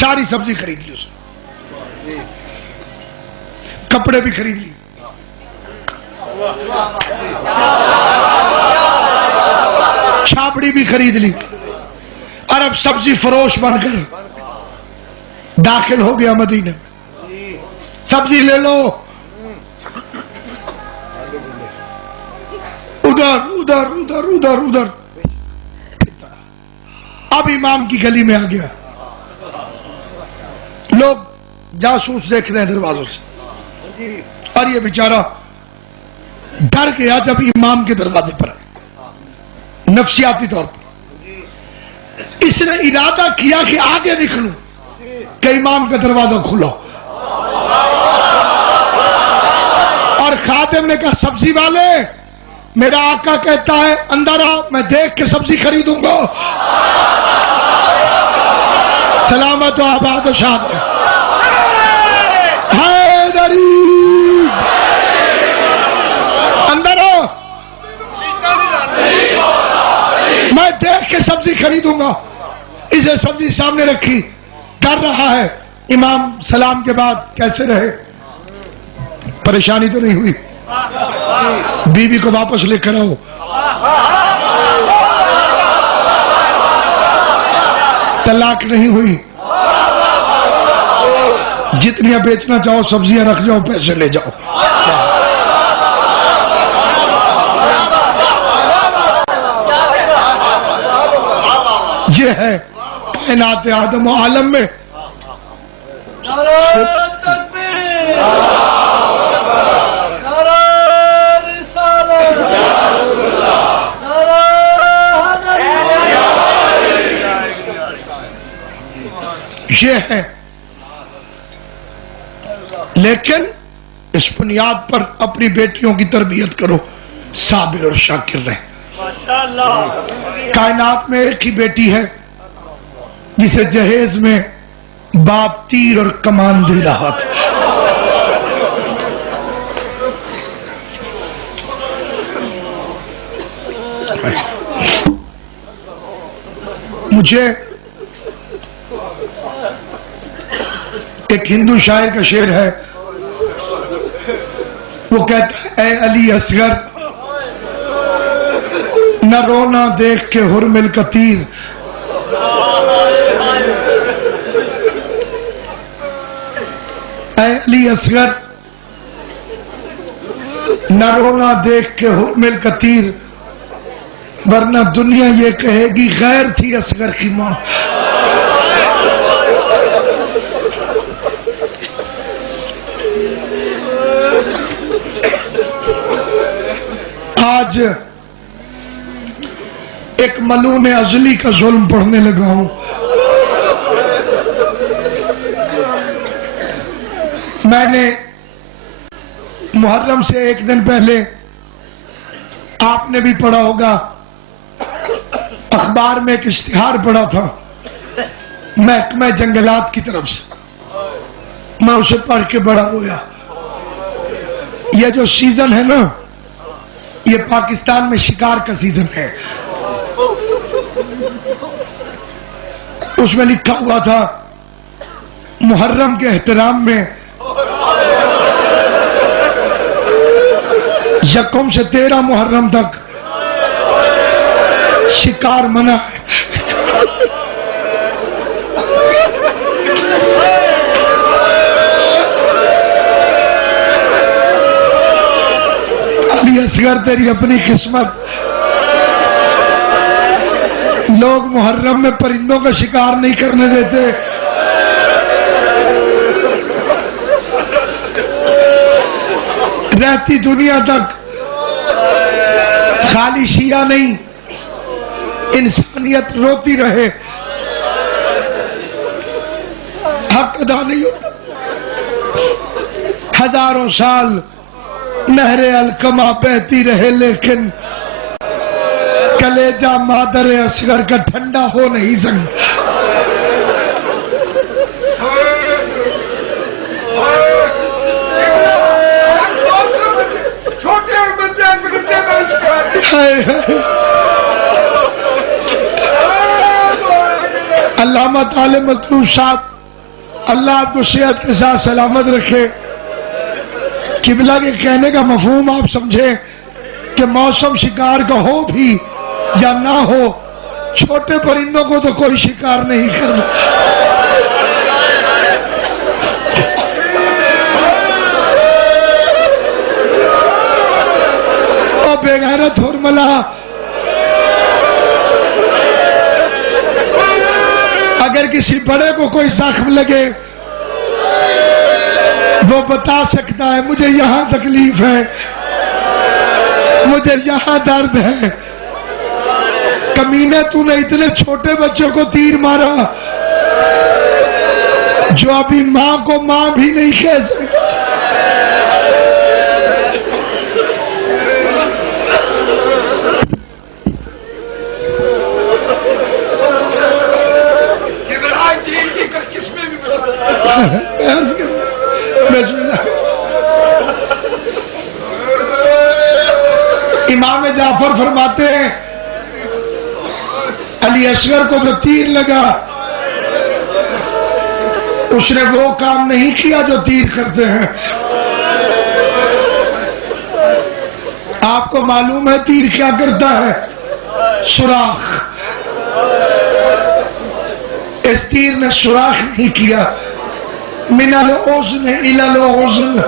ساری سبزی خرید لی اس نے, کپڑے بھی خرید لی, چھاپڑی بھی خرید لی, اور اب سبزی فروش بن کر داخل ہو گیا مدینہ. سبزی لے لو, ادھر ادھر ادھر ادھر ادھر. اب امام کی گلی میں آ گیا. لوگ جاسوس دیکھ رہے ہیں دروازوں سے, اور یہ بیچارہ ڈر گیا جب امام کے دروازے پر آئے. نفسیاتی طور پر اس نے ارادہ کیا کہ آگے نکلوں کہ امام کا دروازہ کھلا, اور خادم نے کہا سبزی والے میرا آقا کہتا ہے اندر آ, میں دیکھ کے سبزی خریدوں گا. سلامت و آباد و شاد رہے. حیدری اندر آ, میں دیکھ کے سبزی خریدوں گا. اسے سبزی سامنے رکھی, ڈر رہا ہے. امام سلام کے بعد کیسے رہے؟ پریشانی تو نہیں ہوئی؟ بیوی کو واپس لے کر آؤ. طلاق نہیں ہوئی. جتنیاں بیچنا چاہو سبزیاں رکھ جاؤ, پیسے لے جاؤ. یہ ہے کائنات آدم و عالم میں. یہ ہے لیکن اس بنیاد پر اپنی بیٹیوں کی تربیت کرو، صابر اور شاکر رہیں۔ کائنات میں ایک ہی بیٹی ہے جسے جہیز میں باپ تیر اور کمان دے رہا تھا۔ مجھے ایک ہندو شاعر کا شعر ہے، وہ کہتا ہے اے علی اصغر نہ رونا دیکھ کے حرمل کا تیر، اے علی اصغر نہ رونا دیکھ کے حرمل کا تیر، ورنہ دنیا یہ کہے گی غیر تھی اصغر کی ماں۔ آج ایک ملعون ازلی کا ظلم پڑھنے لگا ہوں۔ میں نے محرم سے ایک دن پہلے، آپ نے بھی پڑھا ہوگا، اخبار میں ایک اشتہار پڑھا تھا محکمہ جنگلات کی طرف سے، میں اسے پڑھ کے بڑا رویا۔ یہ جو سیزن ہے نا، یہ پاکستان میں شکار کا سیزن ہے۔ اس میں لکھا ہوا تھا محرم کے احترام میں 1 سے 13 محرم تک شکار منع ہے۔ علی اصغر تیری اپنی قسمت، لوگ محرم میں پرندوں کا شکار نہیں کرنے دیتے، رہتی دنیا تک خالی شیعہ نہیں، انسانیت روتی رہے، حق ادا نہیں ہوتا۔ ہزاروں سال نہر القمہ بہتی رہے، لیکن کلیجہ مادر اصغر کا ٹھنڈا ہو نہیں سکتا۔ علامہ طالب مطلوب صاحب، اللہ آپ کو صحت کے ساتھ سلامت رکھے۔ قبلہ کے کہنے کا مفہوم آپ سمجھیں کہ موسم شکار کا ہو بھی یا نہ ہو، چھوٹے پرندوں کو تو کوئی شکار نہیں کرنا۔ او بے غیرت حرملہ، اگر کسی بڑے کو کوئی زخم لگے وہ بتا سکتا ہے مجھے یہاں تکلیف ہے، مجھے یہاں درد ہے۔ کمینے تو نے اتنے چھوٹے بچوں کو تیر مارا جو ابھی ماں کو ماں بھی نہیں کہہ سکتا۔ امام جعفر فرماتے ہیں علی اصغر کو جو تیر لگا اس نے وہ کام نہیں کیا جو تیر کرتے ہیں۔ آپ کو معلوم ہے تیر کیا کرتا ہے؟ سوراخ۔ اس تیر نے سوراخ نہیں کیا، من الاذن الی الاذن،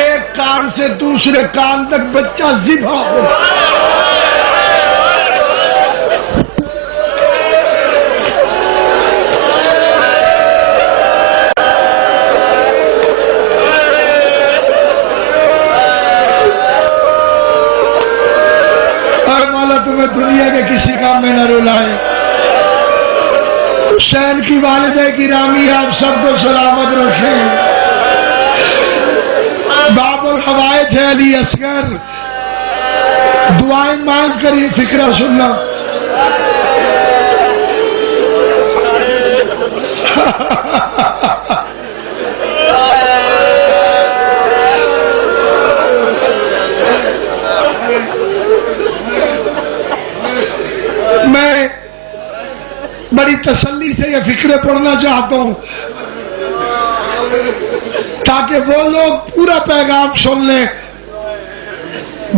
ایک کان سے دوسرے کان تک بچہ ذبح ہو۔ اور مولا تمہیں دنیا کے کسی کام میں نہ رلائے۔ حسین کی والدہ گرامی آپ سب کو سلامت رکھیں۔ باب الحوائج ہے علی اصغر، دعائیں مانگ کر یہ فکرہ سننا. میں بڑی تسلی سے یہ فکرے پڑھنا چاہتا ہوں تاکہ وہ لوگ پورا پیغام سن لیں.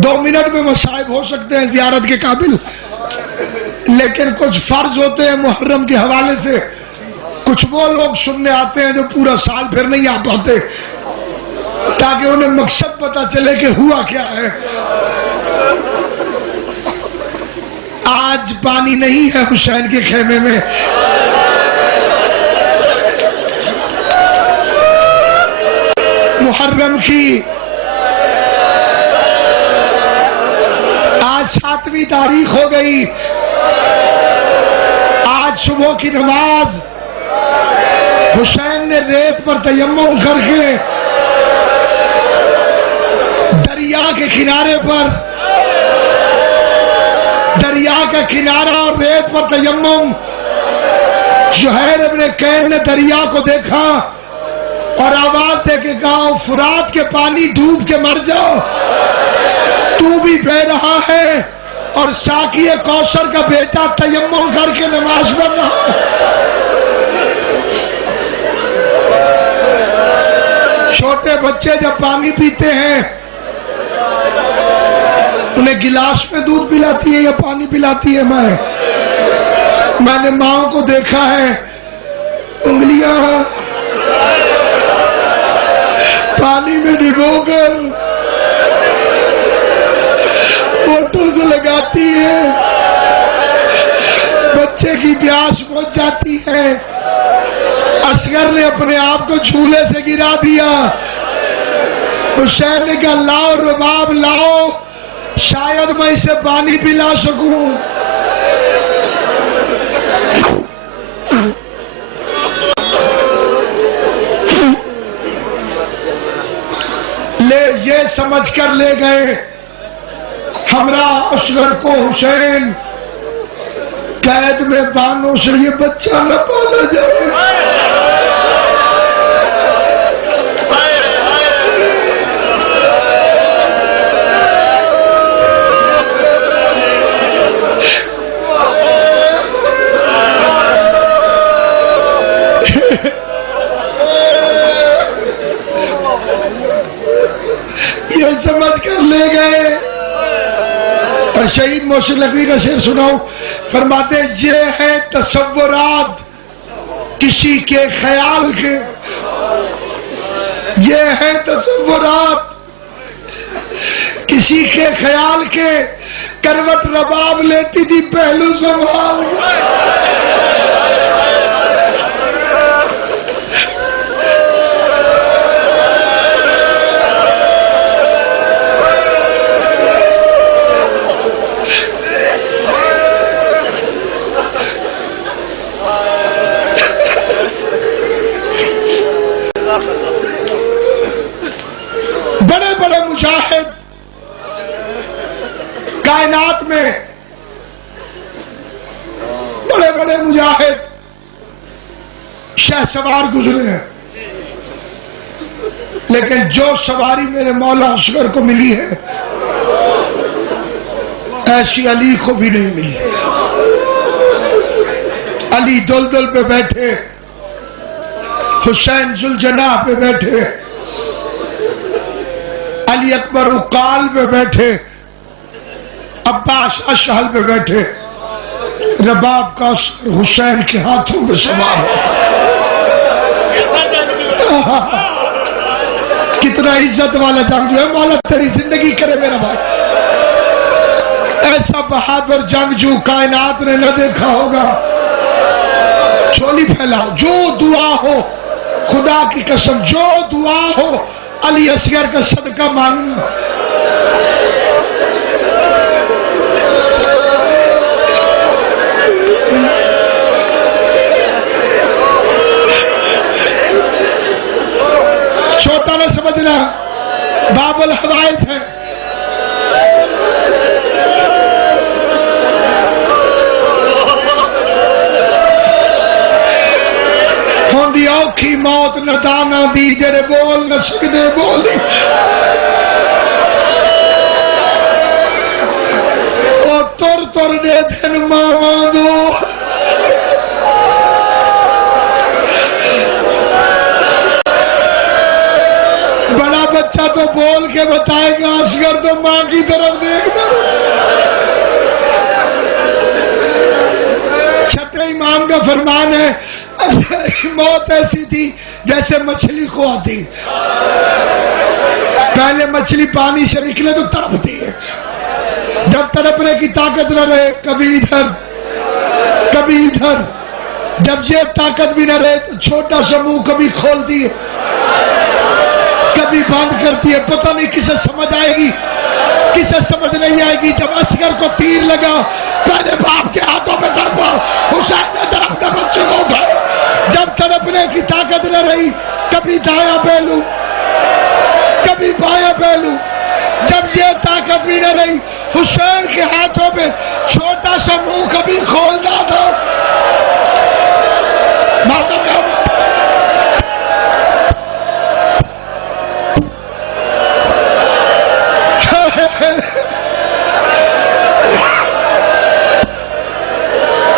2 منٹ میں مصائب ہو سکتے ہیں زیارت کے قابل، لیکن کچھ فرض ہوتے ہیں محرم کے حوالے سے. کچھ وہ لوگ سننے آتے ہیں جو پورا سال پھر نہیں آ پاتے، تاکہ انہیں مقصد پتا چلے کہ ہوا کیا ہے. آج پانی نہیں ہے حسین کے خیمے میں. محرم کی آج 7ویں تاریخ ہو گئی. آج صبح کی نماز حسین نے ریت پر تیمم کر کے دریا کے کنارے پر، دریا کا کنارہ اور ریت پر تیمم. زہیر ابن کین نے دریا کو دیکھا اور آواز دے کے کہا فرات کے پانی ڈوب کے مر جاؤ، تو بھی بہ رہا ہے اور ساقی کوثر کا بیٹا تیمم کر کے نماز پڑھ رہا ہے. چھوٹے بچے جب پانی پیتے ہیں انہیں گلاس میں دودھ پلاتی ہے یا پانی پلاتی ہے؟ میں نے ماں کو دیکھا ہے انگلیاں پانی میں ڈبو کر ہونٹوں سے لگاتی ہے، بچے کی پیاس بجھ جاتی ہے. اصغر نے اپنے آپ کو جھولے سے گرا دیا. حسین نے کہا لاؤ رباب لاؤ، شاید میں اسے پانی پلا سکوں. یہ سمجھ کر لے گئے ہمراہ اصغر کو حسین قید میں بانوں سے یہ بچہ نہ پالا جائے. یہ سمجھ کر لے گئے. اور شہید محسن نقوی کا شعر سناؤ، فرماتے یہ ہے تصورات کسی کے خیال کے، یہ ہے تصورات کسی کے خیال کے، کروٹ رباب لیتی تھی پہلو سنبھال کے. بڑے بڑے مجاہد کائنات میں، بڑے بڑے مجاہد شہ سوار گزرے ہیں، لیکن جو سواری میرے مولا اصغر کو ملی ہے ایسی علی کو بھی نہیں ملی. علی دلدل پہ بیٹھے، حسین ذوالجناح پہ بیٹھے، علی اکبر اقال پہ بیٹھے، عباس اشہل پہ بیٹھے، رباب کا حسین کے ہاتھوں پہ سوار ہو. کتنا عزت والا جنگجو ہے، مولا تیری زندگی کرے میرا بھائی. ایسا بہادر جنگجو کائنات نے نہ دیکھا ہوگا. چولی پھیلا، جو دعا ہو خدا کی قسم، جو دعا ہو علی اصغر کا صدقہ مانگنا. چھوٹا نہ سمجھنا، باب الحوائج ہے. ہوندی اوکھی موت ندانا دی جڑے بول نہ سکدے بولی. او تر تر دے دن ماواں دو. بڑا بچہ تو بول کے بتائے گا، اصغر تو ماں کی طرف دیکھتا. چھٹے امام کا فرمان ہے موت ایسی تھی جیسے مچھلی کو آتی. پہلے مچھلی پانی سے نکلے تو تڑپتی ہے، جب تڑپنے کی طاقت نہ رہے کبھی ادھر کبھی ادھر، جب یہ طاقت بھی نہ رہے تو چھوٹا سا منہ کبھی کھولتی ہے کبھی بند کرتی ہے. پتہ نہیں کسے سمجھ آئے گی کسے سمجھ نہیں آئے گی. جب اصغر کو تیر لگا پہلے باپ کے ہاتھوں میں تڑپا، حسین نے تڑپتے بچے کو اٹھایا. جب تڑپنے کی طاقت نہ رہی کبھی دایاں پہلو کبھی بایاں پہلو، جب یہ طاقت بھی نہ رہی حسین کے ہاتھوں پہ چھوٹا سا منہ کبھی کھولتا تھا. ماتم کیا بات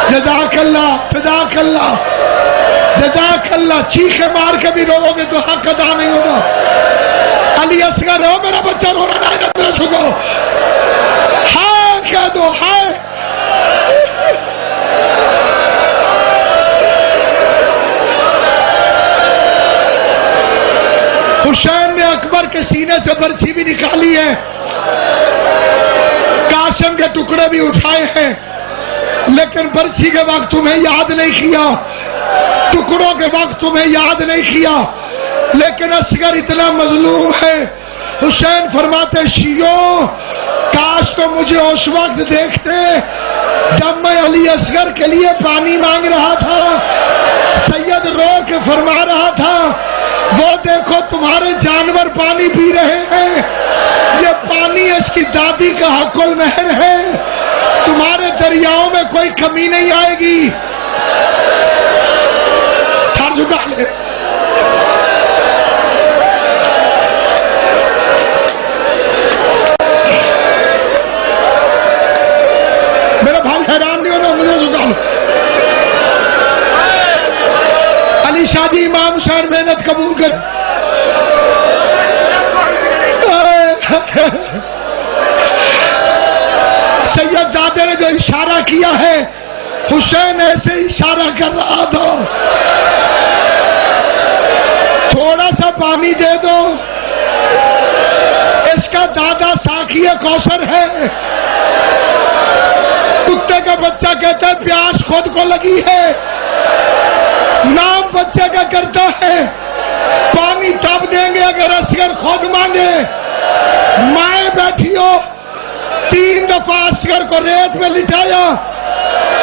جزاک اللہ فداک اللہ جزاک اللہ. چیخے مار کے بھی رو گے تو حق ادا نہیں ہوگا. علی اصغر رو، میرا بچہ رو رہا ہے، نہ چھکو. ہاں کہہ دو، ہاں. حسین نے اکبر کے سینے سے برسی بھی نکالی ہے، قاسم کے ٹکڑے بھی اٹھائے ہیں، لیکن برسی کے وقت تمہیں یاد نہیں کیا، ٹکڑوں کے وقت تمہیں یاد نہیں کیا. لیکن اصغر اتنا مظلوم ہے. حسین فرماتے شیعوں کاش تو مجھے اس وقت دیکھتے جب میں علی اصغر کے لیے پانی مانگ رہا تھا. سید رو کے فرما رہا تھا وہ دیکھو تمہارے جانور پانی پی رہے ہیں، یہ پانی اس کی دادی کا حق المہر ہے، تمہارے دریاؤں میں کوئی کمی نہیں آئے گی. سر جھکا لے. میرا بھائی حیران نہیں ہونا، مجھے جھکا لو. علی شاہ جی امام حسین محنت قبول کر. سید زادے نے جو اشارہ کیا ہے حسین ایسے اشارہ کر رہا تھا، تھوڑا سا پانی دے دو. اس کا دادا ساقی کوثر ہے. کتے کا بچہ کہتا ہے پیاس خود کو لگی ہے، نام بچے کا کرتا ہے. پانی تب دیں گے اگر اصغر خود مانگے. مائیں بیٹھی ہو، 3 دفعہ اصغر کو ریت میں لٹایا،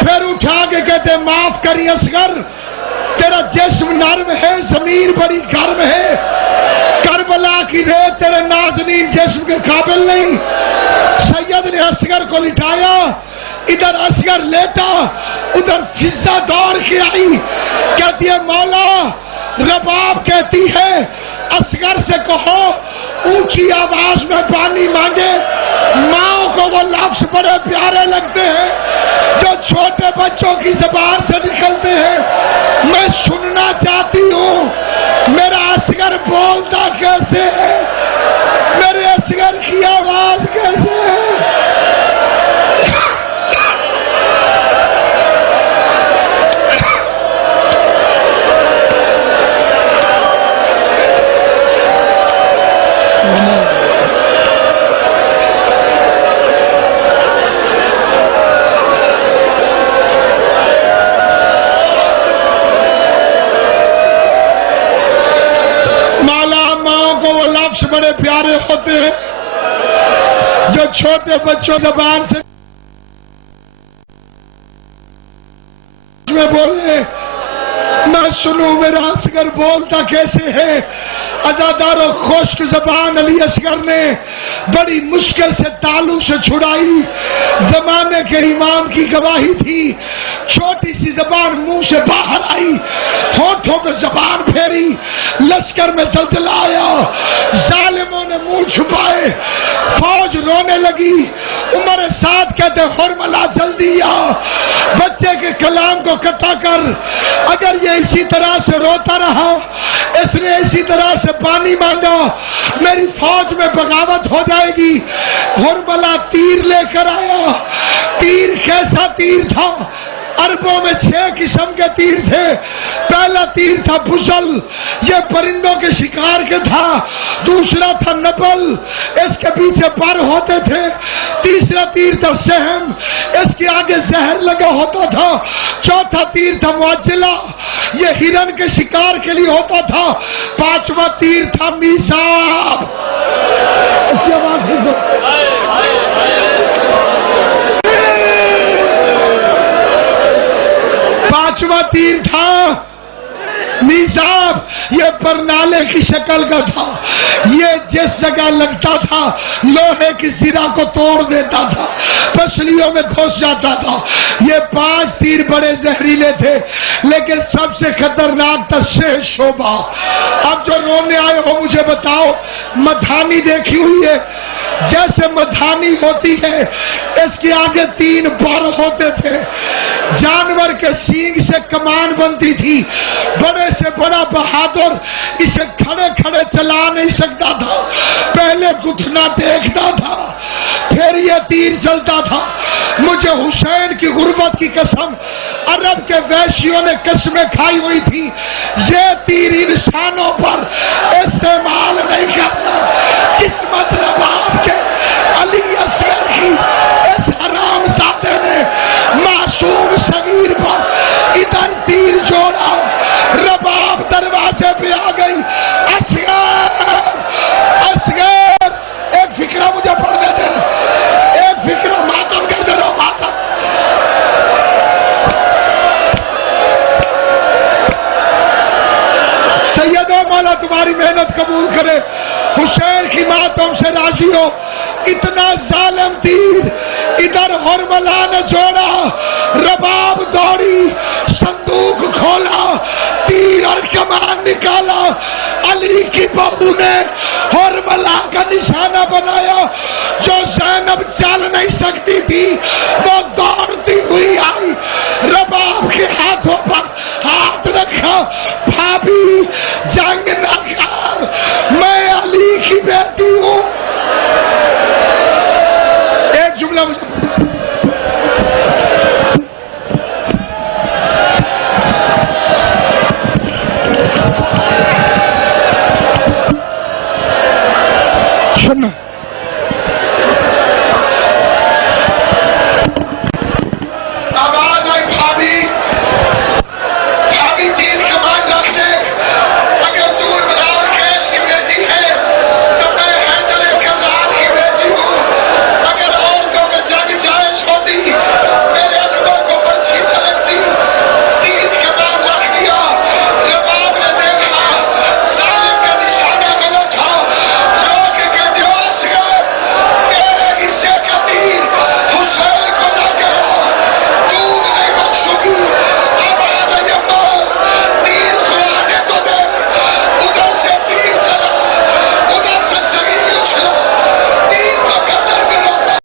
پھر اٹھا کے کہتے معاف کری اصغر، تیرا جسم نرم ہے، زمین بڑی گرم ہے، کربلا کی ریت تیرے نازنین جسم کے قابل نہیں. سید نے اصغر کو لٹایا، ادھر اصغر لیٹا، ادھر فضا دوڑ کے آئی، کہتی ہے مولا رباب کہتی ہے اصغر سے کہو اونچی آواز میں پانی مانگے. ماں کو وہ لفظ بڑے پیارے لگتے ہیں جو چھوٹے بچوں کی زبان سے نکلتے ہیں. میں سننا چاہتی ہوں میرا اصغر بولتا کیسے ہے، میرے اصغر کی آواز کیسے ہے. بڑے پیارے ہوتے ہیں جو چھوٹے بچوں زبان سے میں بولے میں سنوں میرا اصغر بولتا کیسے ہے. ازادار و خشک زبان علی اصغر نے بڑی مشکل سے تالو سے چھڑائی. زمانے کے امام کی گواہی تھی. چھوٹی سی زبان منہ سے باہر آئی, ہونٹوں پہ زبان پھیری, لشکر میں زلزلہ آیا, ظالموں نے منہ چھپائے, فوج رونے لگی. عمر سعد کہتے حرملہ جلدی آ, بچے کے کلام کو قطع کر. اگر یہ اسی طرح سے روتا رہا, اس نے اسی طرح سے پانی مانگا, میری فوج میں بغاوت ہو جائے گی. حرملہ تیر لے کر آیا. تیر کیسا تیر تھا؟ عربوں میں 6 قسم کے تیر تھے. پہلا تیر تھا بزل, یہ پرندوں کے شکار کے تھا. دوسرا تھا نبل, اس کے پیچھے پر ہوتے تھے. تیسرا تیر تھا سہم, اس کے آگے زہر لگا ہوتا تھا. چوتھا تیر تھا معجلہ, یہ ہرن کے شکار کے لیے ہوتا تھا. پانچواں تیر تھا میثاق. اس کی آواز سنو. پانچواں تیر تھا میثاق, یہ پرنالے کی شکل کا تھا. یہ جس جگہ لگتا تھا لوہے کی زرہ کو توڑ دیتا تھا, پسلیوں میں گھس جاتا تھا. یہ 5 تیر بڑے زہریلے تھے, لیکن سب سے خطرناک تھا شہ شعبہ. اب جو رونے آئے ہو مجھے بتاؤ, مدھانی دیکھی ہوئی ہے؟ جیسے مدھانی ہوتی ہے, اس کے آگے 3 پر ہوتے تھے. جانور کے سینگ سے کمان بنتی تھی. بڑے سے بڑا بہادر اسے کھڑے کھڑے چلا نہیں سکتا تھا, پہلے گھٹنا دیکھتا تھا پھر یہ تیر چلتا تھا. مجھے حسین کی غربت کی قسم, عرب کے ویشیوں نے قسمیں کھائی ہوئی تھی, یہ تیر انسانوں پر استعمال نہیں کرنا. قسمت رباب کے علی اصغر کی اس حرام زادے نے معصوم صغیر پر ادھر تیر جوڑا. رباب دروازے پہ آ گئی. اصغر اصغر, ایک فکرہ مجھے پڑھنے دینا, ایک فکرہ. ماتم کرتے رہو, ماتم. سیدو مولا تمہاری محنت قبول کرے, حسین کی ماں تم سے راضی ہو. اتنا ظالم تیر ادھر حرملہ نے جوڑا. رباب دوڑی, صندوق کھولا, تیر اور کمان نکالا. علی کی بہو نے حرملہ کا نشانہ بنایا. جو زینب چل نہیں سکتی تھی وہ دوڑتی ہوئی آئی, رباب کے ہاتھوں پر ہاتھ رکھا,